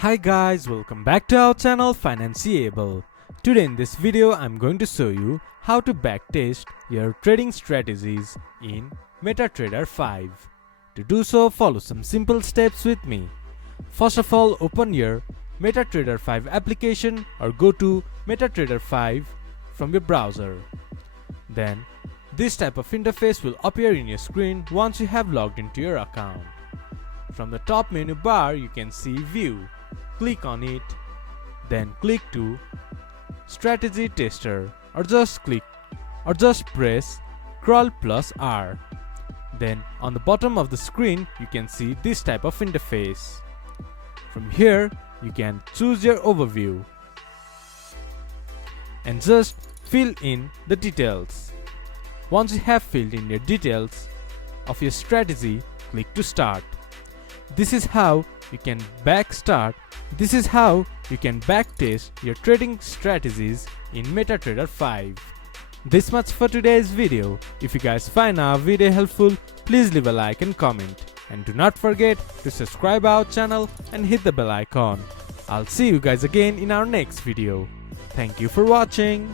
Hi guys, welcome back to our channel Financeable. Today in this video I'm going to show you how to backtest your trading strategies in MetaTrader 5. To do so, follow some simple steps with me. First of all, open your MetaTrader 5 application or go to MetaTrader 5 from your browser. Then this type of interface will appear in your screen once you have logged into your account. From the top menu bar you can see View. Click on it, then click to Strategy Tester or just press Ctrl+R. Then on the bottom of the screen you can see this type of interface. From here you can choose your overview and just fill in the details. Once you have filled in your details of your strategy, click to Start. This is how you can backtest your trading strategies in MetaTrader 5. This much for today's video. If you guys find our video helpful, please leave a like and comment. And do not forget to subscribe our channel and hit the bell icon. I'll see you guys again in our next video. Thank you for watching.